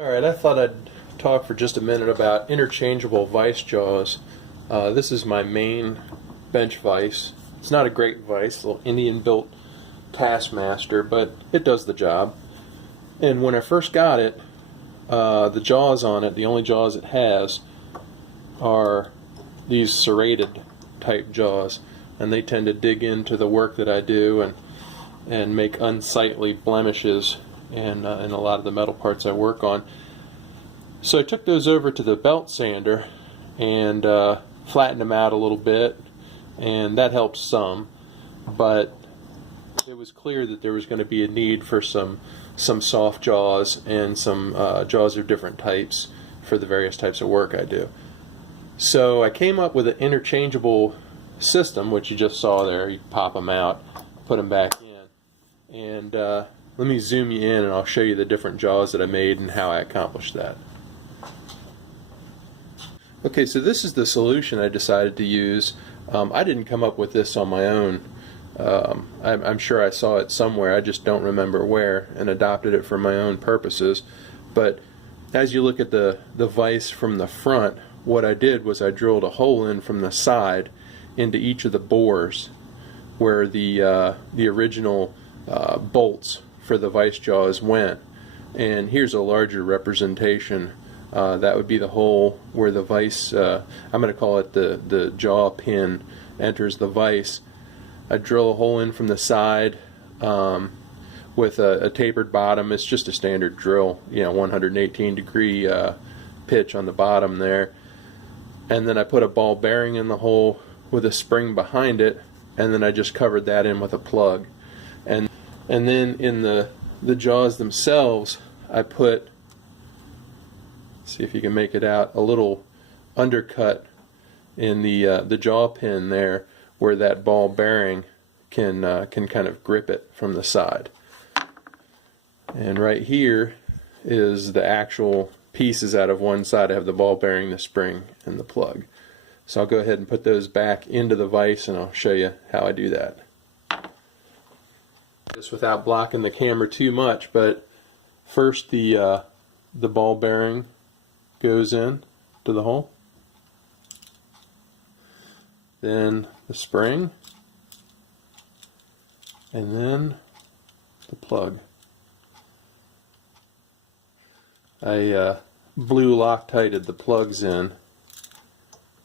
Alright, I thought I'd talk for just a minute about interchangeable vise jaws. This is my main bench vise. It's not a great vise, a little Indian built Taskmaster, but it does the job. And when I first got it, the jaws on it, the only jaws it has, are these serrated type jaws, and they tend to dig into the work that I do and make unsightly blemishes in a lot of the metal parts I work on. So I took those over to the belt sander and flattened them out a little bit, and that helped some, but it was clear that there was going to be a need for some soft jaws and some jaws of different types for the various types of work I do. So I came up with an interchangeable system, which you just saw there. You pop them out, put them back in, and let me zoom you in and I'll show you the different jaws that I made and how I accomplished that. Okay, so this is the solution I decided to use. I didn't come up with this on my own. I'm sure I saw it somewhere, I just don't remember where, and adopted it for my own purposes. But as you look at the vise from the front, what I did was I drilled a hole in from the side into each of the bores where the original bolts for the vise jaws went. And here's a larger representation. That would be the hole where the vise, I'm going to call it the jaw pin, enters the vise. I drill a hole in from the side with a tapered bottom. It's just a standard drill, 118 degree pitch on the bottom there. And then I put a ball bearing in the hole with a spring behind it, and then I just covered that in with a plug. And then in the jaws themselves, I put, see if you can make it out, a little undercut in the jaw pin there, where that ball bearing can kind of grip it from the side. And right here is the actual pieces out of one side. I have the ball bearing, the spring, and the plug. So I'll go ahead and put those back into the vise and I'll show you how I do that. Just without blocking the camera too much, but first the ball bearing goes in to the hole. Then the spring, and then the plug. I blue Loctited the plugs in,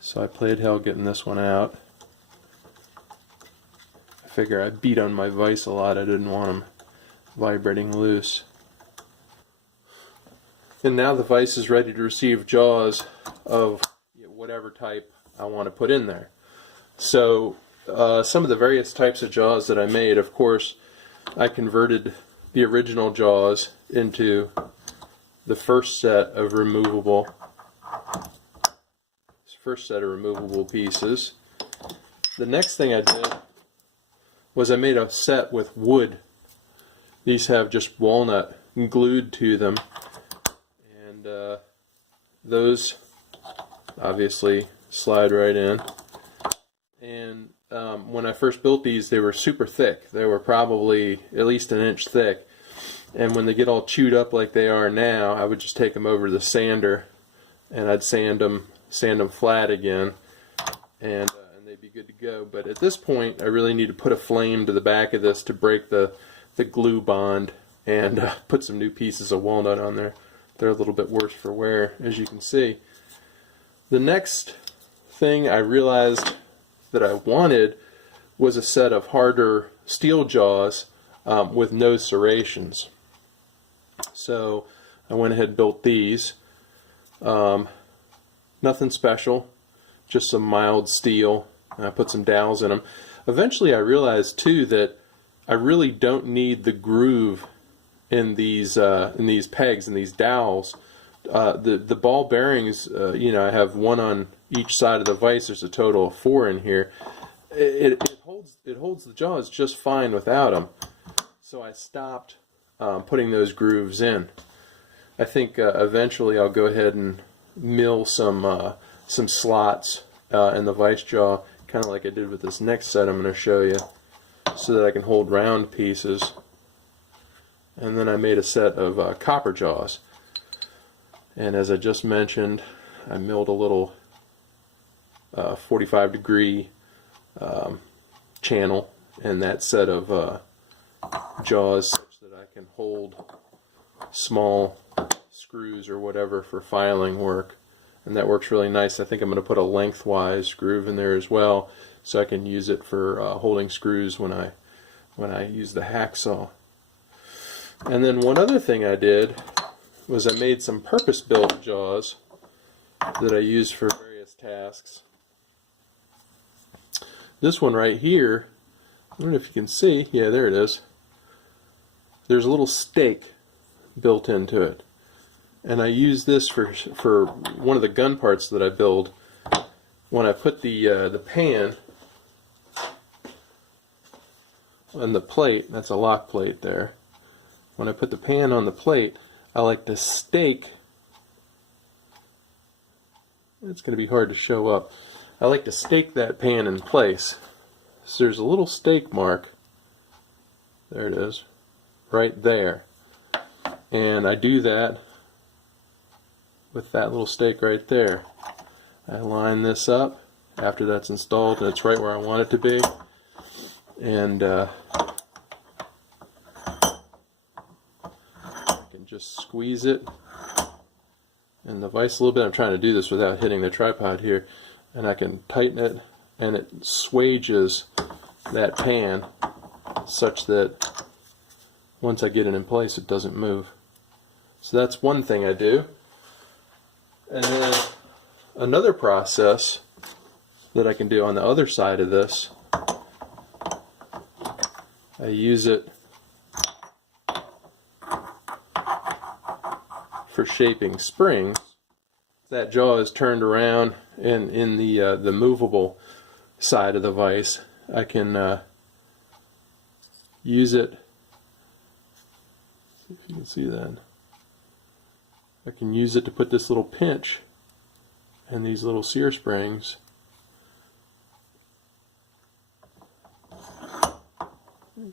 so I played hell getting this one out. I figure I beat on my vise a lot, I didn't want them vibrating loose. And now the vise is ready to receive jaws of whatever type I want to put in there. So some of the various types of jaws that I made, of course, I converted the original jaws into the first set of removable pieces. The next thing I did was I made a set with wood. These have just walnut glued to them, and those obviously slide right in. And when I first built these, they were super thick. They were probably at least an inch thick. And when they get all chewed up like they are now, I would just take them over to the sander and I'd sand them flat again, and they'd be good to go. But at this point, I really need to put a flame to the back of this to break the glue bond and put some new pieces of walnut on there. They're a little bit worse for wear, as you can see. The next thing I realized that I wanted was a set of harder steel jaws with no serrations. So I went ahead and built these. Nothing special, just some mild steel, and I put some dowels in them. Eventually I realized too that I really don't need the groove in these pegs and these dowels. The ball bearings, I have one on each side of the vise. There's a total of 4 in here. It holds the jaws just fine without them. So I stopped putting those grooves in. I think eventually I'll go ahead and mill some slots in the vise jaw, kind of like I did with this next set I'm going to show you, so that I can hold round pieces. And then I made a set of copper jaws. And as I just mentioned, I milled a little 45-degree channel in that set of jaws such that I can hold small screws or whatever for filing work, and that works really nice. I think I'm going to put a lengthwise groove in there as well, so I can use it for holding screws when I use the hacksaw. And then one other thing I did was I made some purpose-built jaws that I use for various tasks. This one right here, I don't know if you can see, yeah, there it is. There's a little stake built into it, and I use this for one of the gun parts that I build. When I put the pan on the plate, that's a lock plate there. When I put the pan on the plate, I like to stake. It's going to be hard to show up. I like to stake that pan in place. So there's a little stake mark. There it is, right there. And I do that with that little stake right there. I line this up after that's installed, and it's right where I want it to be. And I can just squeeze it in the vise a little bit. I'm trying to do this without hitting the tripod here. And I can tighten it, and it swages that pan such that once I get it in place, it doesn't move. So that's one thing I do. And then another process that I can do on the other side of this, I use it for shaping springs. That jaw is turned around, and in the movable side of the vise, I can use it. See if you can see that. I can use it to put this little pinch and these little sear springs.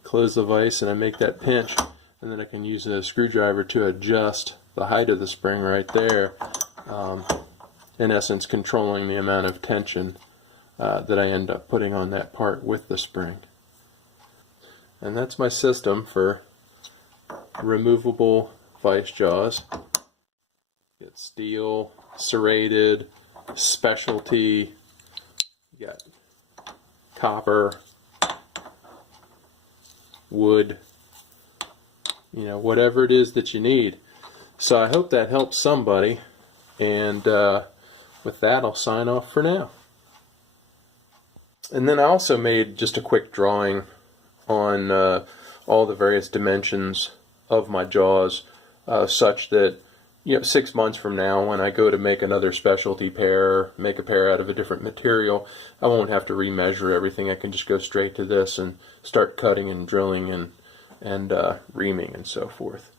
Close the vise, and I make that pinch, and then I can use a screwdriver to adjust the height of the spring right there. In essence, controlling the amount of tension that I end up putting on that part with the spring. And that's my system for removable vise jaws. Get steel, serrated, specialty, you got copper, wood, you know, whatever it is that you need. So I hope that helps somebody. And with that, I'll sign off for now. And then I also made just a quick drawing on all the various dimensions of my jaws, such that, you know, 6 months from now, when I go to make another specialty pair, make a pair out of a different material, I won't have to remeasure everything. I can just go straight to this and start cutting and drilling and reaming and so forth.